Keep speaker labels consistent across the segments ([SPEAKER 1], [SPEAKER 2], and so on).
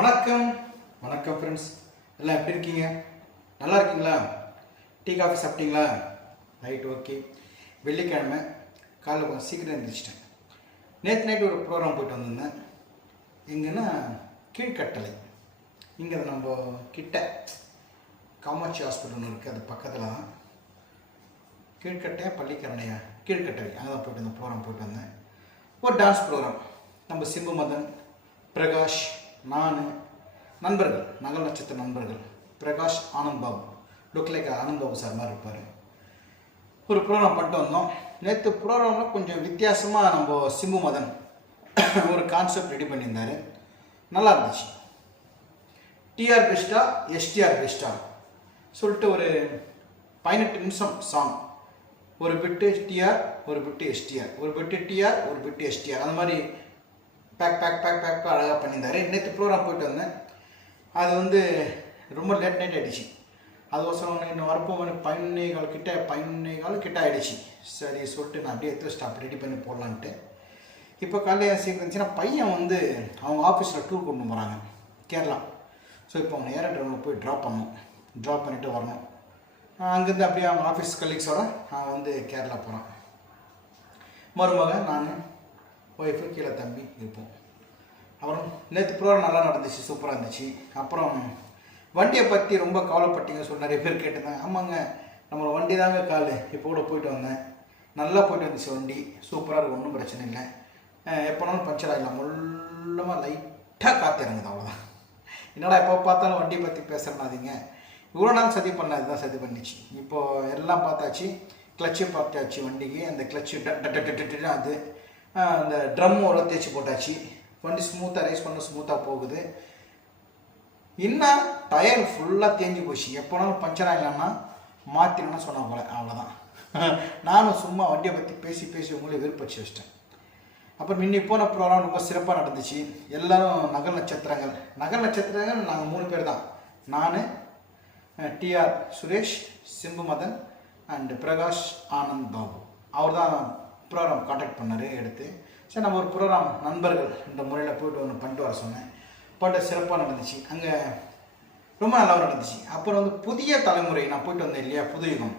[SPEAKER 1] வணக்கம் வணக்கம் ஃப்ரெண்ட்ஸ் எல்லாம் எப்படி இருக்கீங்க நல்லா இருக்கீங்களா டீ காஃபி சாப்பிட்டீங்களா ரைட் ஓகே வெள்ளிக்கிழமை காலைல கொஞ்சம் சீக்கிரம் எழுந்திரிச்சிட்டேன் நேற்று நைட்டு ஒரு ப்ரோக்ராம் போயிட்டு வந்திருந்தேன் எங்கன்னா கீழ்கட்டளை இங்கே நம்ம கிட்ட காமாட்சி ஹாஸ்பிட்டல் ஒன்று இருக்குது அது பக்கத்தில் கீழ்கட்டையா பள்ளிக்கரணையா கீழ்கட்டளை அங்கே தான் போயிட்டு வந்தேன் ப்ரோக்ராம் போயிட்டு வந்தேன் ஒரு டான்ஸ் ப்ரோக்ராம் நம்ம சிம்பு மதன் பிரகாஷ் நான் நண்பர்கள் நகல் நட்சத்திர நண்பர்கள் Prakash Anand look like Anand sir மாதிரி இருப்பார் ஒரு ப்ரோக்ராம் பண்ணிட்டு வந்தோம் நேற்று ப்ரோக்ராமில் கொஞ்சம் வித்தியாசமாக நம்ம சிம்பு மதன் ஒரு கான்செப்ட் ரெடி பண்ணியிருந்தார் நல்லா இருந்துச்சு டிஆர் பெஸ்ட்டா எஸ்டிஆர் பெஸ்ட்டா சொல்லிட்டு ஒரு பதினெட்டு நிமிஷம் சாங் ஒரு பிட்டு டிஆர் ஒரு பிட்டு எஸ்டிஆர் ஒரு பிட்டு டிஆர் ஒரு பிட்டு எஸ்டிஆர் அந்த மாதிரி பேக் பேக் பேக் பேக் அழகாக பண்ணியிருந்தார் நேற்று ப்ரோக்ராம் போயிட்டு வந்தேன் அது வந்து ரொம்ப லேட் நைட் ஆகிடுச்சு அதுக்கோசரம் இன்னும் வரப்போ மணி பதினொன்னே கால் கிட்ட பதினே கால் கிட்ட ஆகிடுச்சு சரி சொல்லிட்டு நான் அப்படியே எடுத்து ஸ்டாப் ரெடி பண்ணி போடலான்ட்டு இப்போ காலையில் சீக்கிரம் இருந்துச்சுன்னா பையன் வந்து அவங்க ஆஃபீஸில் டூர் கொண்டு போகிறாங்க கேரளா ஸோ இப்போ அவங்க ஏர் ட்ரைவில் போய் ட்ராப் பண்ணணும் ட்ராப் பண்ணிவிட்டு வரணும் அங்கேருந்து அப்படியே அவங்க ஆஃபீஸ் கலீக்ஸோட நான் வந்து கேரளா போகிறான் மருமகன் நான் ஒய்ஃபு கீழே தம்பி இருப்போம் அப்புறம் நேற்று ப்ரோக்ராம் நல்லா நடந்துச்சு சூப்பராக இருந்துச்சு அப்புறம் வண்டியை பற்றி ரொம்ப கவலைப்பட்டீங்க சொல்லி நிறைய பேர் கேட்டிருந்தாங்க ஆமாங்க நம்மளோட வண்டி தாங்க கால் இப்போ கூட போயிட்டு வந்தேன் நல்லா போயிட்டு வந்துச்சு வண்டி சூப்பராக இருக்கும் ஒன்றும் பிரச்சனை இல்லை எப்போனாலும் பஞ்சர் ஆகலாம் முள்ளமாக லைட்டாக காத்திருங்க அவ்வளோதான் என்னடா எப்போ பார்த்தாலும் வண்டியை பற்றி பேசுகிறனாதீங்க இவ்வளோ நாள் சதி பண்ணாது தான் சதி பண்ணிச்சு இப்போது எல்லாம் பார்த்தாச்சு கிளச்சு பார்த்தாச்சு வண்டிக்கு அந்த கிளச்சு அது அந்த ட்ரம் ஓரம் தேய்ச்சி போட்டாச்சு வண்டி ஸ்மூத்தாக ரேஸ் பண்ண ஸ்மூத்தாக போகுது இன்னும் டயர் ஃபுல்லாக தேஞ்சு போச்சு எப்போனாலும் பஞ்சர் ஆகலன்னா மாற்றினா சொன்ன போல அவ்வளோதான் நானும் சும்மா வண்டியை பற்றி பேசி பேசி உங்களே வெறுப்படிச்சு வச்சிட்டேன் அப்புறம் இன்னைக்கு போன ப்ரோக்ராம் ரொம்ப சிறப்பாக நடந்துச்சு எல்லோரும் நகர் நட்சத்திரங்கள் நகர் நட்சத்திரங்கள் நாங்கள் மூணு பேர் தான் நான் டிஆர் சுரேஷ் சிம்பு மதன் அண்டு பிரகாஷ் ஆனந்த் பாபு அவர் தான் ப்ரோக்ராம் காண்டாக்ட் பண்ணார் எடுத்து சரி நம்ம ஒரு ப்ரோக்ராம் நண்பர்கள் இந்த முறையில் போய்ட்டு ஒன்று பண்ணிட்டு வர சொன்னேன் போட்டு சிறப்பாக நடந்துச்சு அங்கே ரொம்ப நல்லா நடந்துச்சு அப்புறம் வந்து புதிய தலைமுறை நான் போயிட்டு வந்தேன் இல்லையா புது யுகம்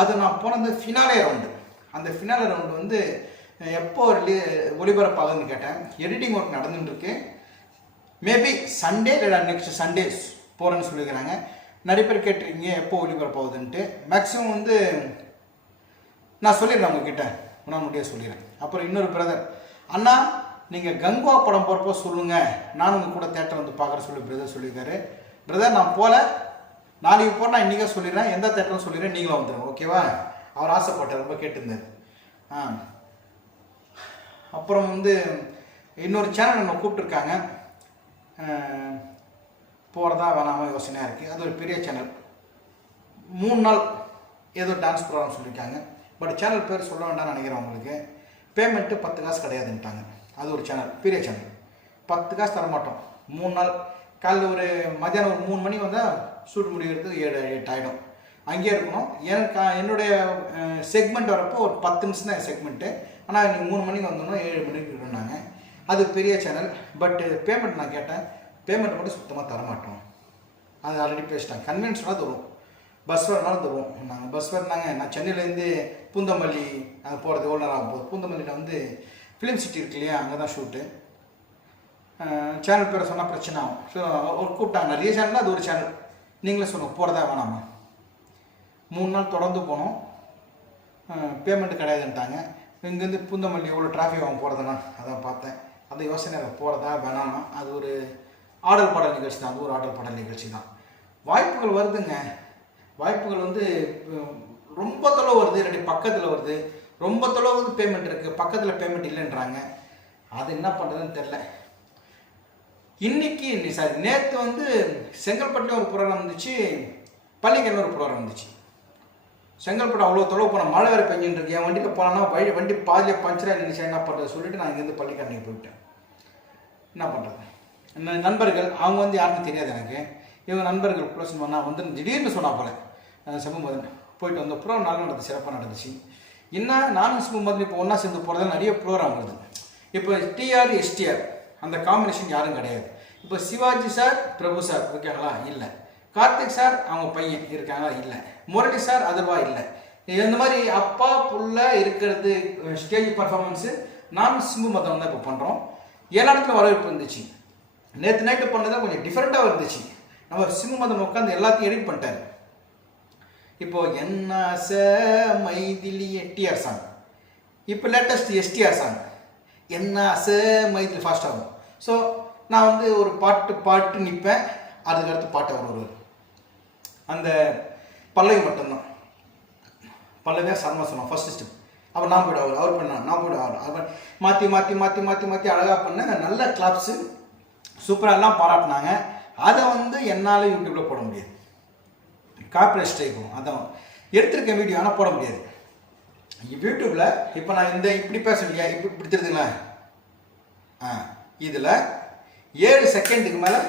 [SPEAKER 1] அது நான் போனது ஃபினாலே ரவுண்டு அந்த ஃபினாலே ரவுண்டு வந்து எப்போ ஒளிபரப்பாகுதுன்னு கேட்டேன் எடிட்டிங் ஒர்க் நடந்துட்டுருக்கு மேபி சண்டே இல்லை நெக்ஸ்ட் சண்டேஸ் போகிறேன்னு சொல்லியிருக்கிறாங்க நிறைய பேர் கேட்டிருக்கீங்க எப்போ ஒளிபரப்பாகுதுன்ட்டு மேக்ஸிமம் வந்து நான் சொல்லிடுறேன் உங்ககிட்ட நான் சொல்லிடுறேன் அப்புறம் இன்னொரு பிரதர் அண்ணா நீங்கள் கங்குவா படம் போகிறப்போ சொல்லுங்கள் நானும் உங்கள் கூட தேட்டர் வந்து பார்க்குற சொல்லி பிரதர் சொல்லியிருக்காரு பிரதர் நான் போகல நாளைக்கு போகிற நான் இன்றைக்கே சொல்லிடுறேன் எந்த தேட்டர்னு சொல்லிடுறேன் நீங்களும் வந்துடும் ஓகேவா அவர் ஆசைப்பட்டார் ரொம்ப கேட்டிருந்தார் ஆ அப்புறம் வந்து இன்னொரு சேனல் நம்ம கூப்பிட்டுருக்காங்க போகிறதா வேணாமல் யோசனையாக இருக்குது அது ஒரு பெரிய சேனல் மூணு நாள் ஏதோ டான்ஸ் ப்ரோக்ராம் சொல்லியிருக்காங்க பட் சேனல் பேர் சொல்ல வேண்டாம்னு நினைக்கிறேன் உங்களுக்கு பேமெண்ட்டு பத்து காசு கிடையாதுன்ட்டாங்க அது ஒரு சேனல் பெரிய சேனல் பத்து காசு தரமாட்டோம் மூணு நாள் காலையில் ஒரு மதியானம் ஒரு மூணு மணி வந்தால் ஷூட் முடிகிறதுக்கு ஏழு எட்டு ஆகிடும் அங்கேயே இருக்கணும் எனக்கு என்னுடைய செக்மெண்ட் வரப்போ ஒரு பத்து நிமிஷம் தான் செக்மெண்ட்டு ஆனால் நீங்கள் மூணு மணிக்கு வந்தோம்னா ஏழு மணிக்கு இருந்தாங்க அது பெரிய சேனல் பட்டு பேமெண்ட் நான் கேட்டேன் பேமெண்ட் மட்டும் சுத்தமாக தரமாட்டோம் அது ஆல்ரெடி பேசிட்டாங்க கன்வென்ஷனாக தரும் பஸ் வேணாலும் தருவோம் நாங்கள் பஸ் வேணாங்க நான் சென்னையிலேருந்து பூந்தமல்லி நாங்கள் போகிறது எவ்வளோ நேரம் ஆகும் போகுது பூந்தமல்லியில் வந்து ஃபிலிம் சிட்டி இருக்கு இல்லையா அங்கே தான் ஷூட்டு சேனல் பேரை சொன்னால் பிரச்சனை ஆகும் ஸோ கூப்பிட்டாங்க நிறைய சேனல் அது ஒரு சேனல் நீங்களே சொல்லுங்கள் போகிறதா வேணாமா மூணு நாள் தொடர்ந்து போனோம் பேமெண்ட்டு கிடையாதுன்ட்டாங்க இங்கேருந்து பூந்தமல்லி எவ்வளோ டிராஃபிக் ஆகும் போகிறதுனா அதான் பார்த்தேன் அந்த யோசனை போகிறதா வேணாமா அது ஒரு ஆடல் பாடல் நிகழ்ச்சி தான் அது ஒரு ஆடல் பாடல் நிகழ்ச்சி தான் வாய்ப்புகள் வருதுங்க வாய்ப்புகள் வந்து ரொம்ப தொலைவு வருது இல்லாட்டி பக்கத்தில் வருது ரொம்ப தொலைவு வந்து பேமெண்ட் இருக்குது பக்கத்தில் பேமெண்ட் இல்லைன்றாங்க அது என்ன பண்ணுறதுன்னு தெரில இன்னைக்கு சார் நேற்று வந்து செங்கல்பட்டில் ஒரு ப்ரோக்ராம் வந்துச்சு பள்ளிக்கரில் ஒரு ப்ரோக்ராம் வந்துச்சு செங்கல்பட்டு அவ்வளோ தொலைவு போனால் மழை வேறு பெஞ்சுட்டு இருக்கு என் வண்டியில் போனேன்னா வழி வண்டி பாதியில் பஞ்சராக இருந்துச்சு என்ன பண்ணுறது சொல்லிட்டு நான் இங்கேருந்து பள்ளிக்கரணிக்கு போயிட்டேன் என்ன பண்ணுறது நண்பர்கள் அவங்க வந்து யாருன்னு தெரியாது எனக்கு இவங்க நண்பர்கள் கூட சொன்னால் வந்து திடீர்னு சொன்னா போல சிவமதன் போயிட்டு வந்த ப்ரோ நாள் நடந்து சிறப்பாக நடந்துச்சு என்ன நானும் சிவமதன் இப்போ ஒன்றா சேர்ந்து போகிறதா நிறைய ப்ரோக்ராம் வருது இப்போ டிஆர் எஸ்டிஆர் அந்த காம்பினேஷன் யாரும் கிடையாது இப்போ சிவாஜி சார் பிரபு சார் இருக்காங்களா இல்லை கார்த்திக் சார் அவங்க பையன் இருக்காங்களா இல்லை முரளி சார் அதுவா இல்லை இந்த மாதிரி அப்பா புள்ள இருக்கிறது ஸ்டேஜ் பர்ஃபார்மன்ஸு நான் சிம்பு மதம் தான் இப்போ பண்ணுறோம் இடத்துல வரவேற்பு இருந்துச்சு நேற்று நைட்டு பண்ணதான் கொஞ்சம் டிஃப்ரெண்ட்டாக இருந்துச்சு நம்ம சிம்மதன் உட்காந்து எல்லாத்தையும் எடிட் பண்ணிட்டாரு இப்போ என்னாச மைதிலி எட்டிஆர் சாங் இப்போ லேட்டஸ்ட் எஸ்டிஆர் சாங் என்னாச மைதிலி ஃபாஸ்ட் ஆகும் ஸோ நான் வந்து ஒரு பாட்டு பாட்டு நிற்பேன் அதுக்கடுத்து பாட்டு அவர் வருவார் அந்த பல்லவி மட்டும்தான் பல்லவியாக சர்மசனம் ஃபர்ஸ்ட் ஸ்டெப் அப்போ நான் போய்ட அவர் அவர் பண்ணார் நான் போய்ட அவர் அவர் மாற்றி மாற்றி மாற்றி மாற்றி மாற்றி அழகாக பண்ண நல்ல கிளாப்ஸு சூப்பராக எல்லாம் பாராட்டினாங்க அதை வந்து என்னால் யூடியூப்பில் போட முடியாது காப்பிரைட் ஸ்ட்ரைக்கும் வரும் அதான் எடுத்திருக்கேன் வீடியோ ஆனால் போட முடியாது யூடியூப்பில் இப்போ நான் இந்த இப்படி பேச இல்லையா இப்படி இப்படி ஆ இதில் ஏழு செகண்டுக்கு மேலே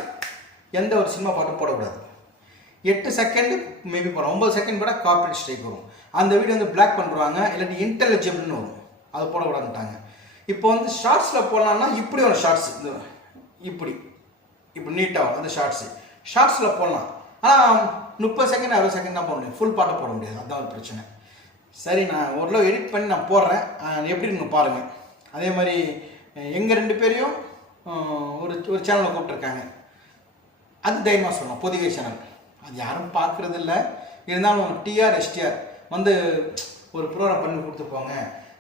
[SPEAKER 1] எந்த ஒரு சினிமா பாட்டும் போடக்கூடாது எட்டு செகண்டு மேபி போகலாம் ஒம்பது செகண்ட் கூட காப்பிரைட் ஸ்ட்ரைக் வரும் அந்த வீடியோ வந்து பிளாக் பண்ணுறாங்க இல்லாட்டி இன்டெலிஜிபிள்னு வரும் அதை போடக்கூடாதுட்டாங்க இப்போ வந்து ஷார்ட்ஸில் போடலான்னா இப்படி ஒரு ஷார்ட்ஸ் இப்படி இப்போ நீட்டாக வரும் அந்த ஷார்ட்ஸு ஷார்ட்ஸில் போடலாம் ஆனால் முப்பது செகண்ட் அறுபது செகண்ட் தான் போட முடியும் ஃபுல் பாட்டை போட முடியாது அதான் ஒரு பிரச்சனை சரி நான் ஓரளவு எடிட் பண்ணி நான் போடுறேன் எப்படி நீங்கள் பாருங்கள் அதே மாதிரி எங்கள் ரெண்டு பேரையும் ஒரு ஒரு சேனலில் கூப்பிட்ருக்காங்க அது தைரியமாக சொல்லலாம் பொதுகை சேனல் அது யாரும் பார்க்குறது இல்லை இருந்தாலும் டிஆர் எஸ்டிஆர் வந்து ஒரு ப்ரோக்ராம் பண்ணி கொடுத்துருப்பாங்க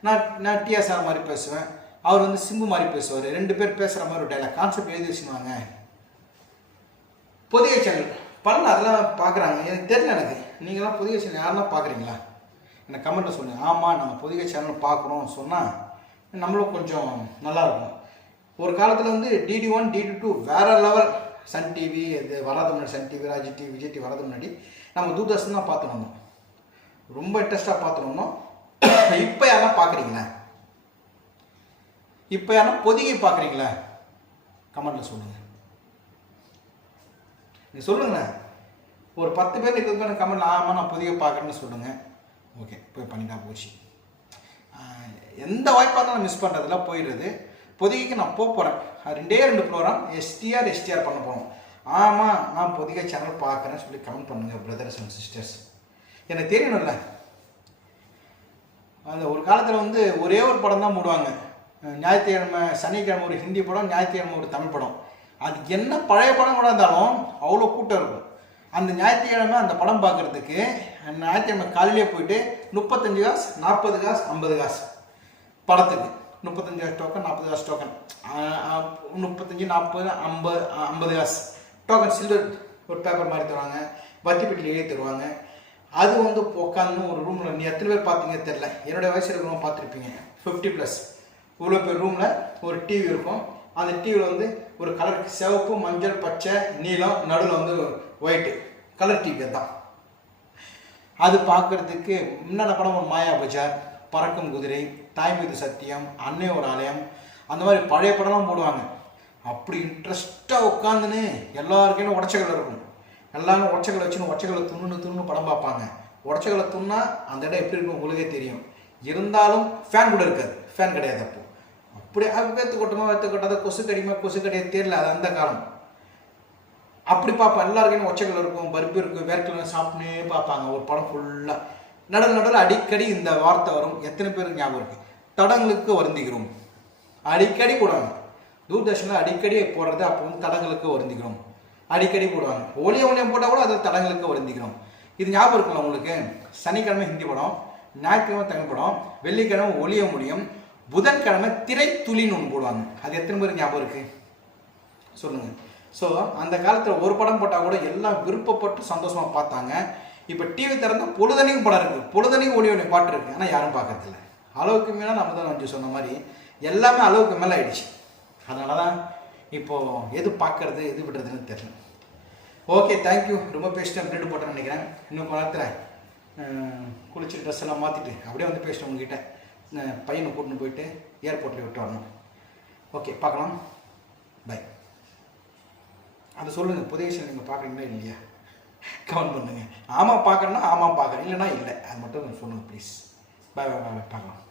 [SPEAKER 1] நான் நான் டிஆர் சார் மாதிரி பேசுவேன் அவர் வந்து சிம்பு மாதிரி பேசுவார் ரெண்டு பேர் பேசுகிற மாதிரி ஒரு டைலாக் கான்செப்ட் எழுதி வச்சுக்குவாங்க புதிய சேனல் பண்ண அதெல்லாம் பார்க்குறாங்க எனக்கு தெரியல எனக்கு நீங்களாம் புதிய சேனல் யாரெல்லாம் பார்க்குறீங்களா எனக்கு கமெண்ட்டில் சொல்லுங்கள் ஆமாம் நம்ம புதிய சேனல் பார்க்குறோம் சொன்னால் நம்மளும் கொஞ்சம் நல்லாயிருக்கும் ஒரு காலத்தில் வந்து டிடி ஒன் டிடி டூ வேறு லெவல் சன் டிவி இது வராத முன்னாடி Sun TV Raj TV Vijay TV வராத முன்னாடி நம்ம தூர்தர்ஷன் தான் வந்தோம் ரொம்ப இன்ட்ரெஸ்ட்டாக வந்தோம் இப்போ யாரெல்லாம் பார்க்குறீங்களா இப்போ யாரும் பொதிகை பார்க்குறீங்களா கமெண்ட்டில் சொல்லுங்கள் நீங்கள் சொல்லுங்கண்ணே ஒரு பத்து பேர் இது பேர் கமெண்ட் ஆமாம் நான் புதிய பார்க்குறேன்னு சொல்லுங்கள் ஓகே போய் பண்ணிட்டா போச்சு எந்த வாய்ப்பாக இருந்தாலும் மிஸ் பண்ணுறதுல போயிடுறது பொதிகைக்கு நான் போக போகிறேன் ரெண்டே ரெண்டு ப்ரோக்ராம் எஸ்டிஆர் எஸ்டிஆர் பண்ண போகிறோம் ஆமாம் நான் பொதிகை சேனல் பார்க்குறேன்னு சொல்லி கமெண்ட் பண்ணுங்கள் பிரதர்ஸ் அண்ட் சிஸ்டர்ஸ் எனக்கு தெரியணும்ல அந்த ஒரு காலத்தில் வந்து ஒரே ஒரு படம் தான் மூடுவாங்க ஞாயிற்றுக்கிழமை சனிக்கிழமை ஒரு ஹிந்தி படம் ஞாயிற்றுக்கிழமை ஒரு தமிழ் படம் அது என்ன பழைய படம் கூட இருந்தாலும் அவ்வளோ கூட்டம் இருக்கும் அந்த ஞாயிற்றுக்கிழமை அந்த படம் பார்க்குறதுக்கு ஞாயிற்றுக்கிழமை காலையிலே போயிட்டு முப்பத்தஞ்சு காசு நாற்பது காசு ஐம்பது காசு படத்துக்கு முப்பத்தஞ்சு காசு டோக்கன் நாற்பது காசு டோக்கன் முப்பத்தஞ்சு நாற்பது ஐம்பது ஐம்பது காசு டோக்கன் சில்வர் ஒரு பேப்பர் மாதிரி தருவாங்க வத்தி பெட்டியில் எழுதி தருவாங்க அது வந்து உட்காந்து ஒரு ரூமில் நீ எத்தனை பேர் பார்த்தீங்க தெரில என்னோடய வயசு இருக்கிறவங்க பார்த்துருப்பீங்க ஃபிஃப்டி ப்ளஸ் இவ்வளோ பேர் ரூமில் ஒரு டிவி இருக்கும் அந்த டிவியில் வந்து ஒரு கலர் சிவப்பு மஞ்சள் பச்சை நீலம் நடுவில் வந்து ஒயிட்டு கலர் டிவி தான் அது பார்க்குறதுக்கு முன்னாடி படம் மாயா பஜார் பறக்கும் குதிரை தாய்மீது சத்தியம் அன்னை ஒரு ஆலயம் அந்த மாதிரி பழைய படம்லாம் போடுவாங்க அப்படி இன்ட்ரெஸ்ட்டாக உட்காந்துன்னு எல்லாருக்கையும் உடச்சக்கல் இருக்கும் எல்லாமே உடச்சக்கலை வச்சுன்னு உடச்சக்கலை துண்ணுன்னு துண்ணு படம் பார்ப்பாங்க உடச்சக்கலை துண்ணா அந்த இடம் எப்படி இருக்கும் உங்களுக்கே தெரியும் இருந்தாலும் ஃபேன் கூட இருக்காது ஃபேன் கிடையாது அப்போது அப்படி வெத்து கொட்டமா வெத்து கொட்டாத கொசு கடிமா கொசு கடிய தெரியல அது அந்த காலம் அப்படி பார்ப்பேன் எல்லாருக்கும் ஒச்சைகள் இருக்கும் பருப்பு இருக்கும் வேர்க்கலாம் சாப்பிட்டுனே பார்ப்பாங்க ஒரு படம் ஃபுல்லாக நடல் நடல் அடிக்கடி இந்த வார்த்தை வரும் எத்தனை பேருக்கு ஞாபகம் இருக்கு தடங்களுக்கு வருந்திக்கிறோம் அடிக்கடி போடுவாங்க தூர்தர்ஷனில் அடிக்கடி போடுறது அப்போ வந்து தடங்களுக்கு வருந்திக்கிறோம் அடிக்கடி போடுவாங்க ஒளிய ஒளியம் போட்டால் கூட அது தடங்களுக்கு வருந்திக்கிறோம் இது ஞாபகம் இருக்கும்ல உங்களுக்கு சனிக்கிழமை ஹிந்தி படம் ஞாயிற்றுக்கிழமை தமிழ் படம் வெள்ளிக்கிழமை ஒளிய முடியும் புதன்கிழமை திரைத்துளின்னு ஒன்று போடுவாங்க அது எத்தனை பேர் ஞாபகம் இருக்கு சொல்லுங்க ஸோ அந்த காலத்தில் ஒரு படம் போட்டால் கூட எல்லாம் விருப்பப்பட்டு சந்தோஷமாக பார்த்தாங்க இப்போ டிவி திறந்தால் பொழுதனையும் படம் இருக்குது பொழுதனையும் ஒளி ஒளி பாட்டு இருக்குது ஆனால் யாரும் பார்க்கறதில்ல அளவுக்கு மேலே நம்ம தான் கொஞ்சம் சொன்ன மாதிரி எல்லாமே அளவுக்கு மேலே ஆயிடுச்சு அதனால தான் இப்போது எது பார்க்கறது எது விடுறதுன்னு தெரியல ஓகே தேங்க்யூ ரொம்ப பேசிட்டு அப்படின்ட்டு போட்டேன்னு நினைக்கிறேன் இன்னும் நேரத்தில் குளிச்சு ட்ரெஸ் எல்லாம் மாற்றிட்டு அப்படியே வந்து பேசிட்டேன் உங்ககிட்ட பையனை கூட்டின்னு போயிட்டு ஏர்போர்ட்டில் விட்டு வரணும் ஓகே பார்க்கலாம் பை அதை சொல்லுங்கள் புதேஷன் நீங்கள் பார்க்குறீங்களா இல்லையா கவன் பண்ணுங்கள் ஆமாம் பார்க்குறேன்னா ஆமாம் பார்க்குறேன் இல்லைனா இல்லை அது மட்டும் சொல்லுங்கள் ப்ளீஸ் பாய் பாய் பாய் பார்க்கலாம்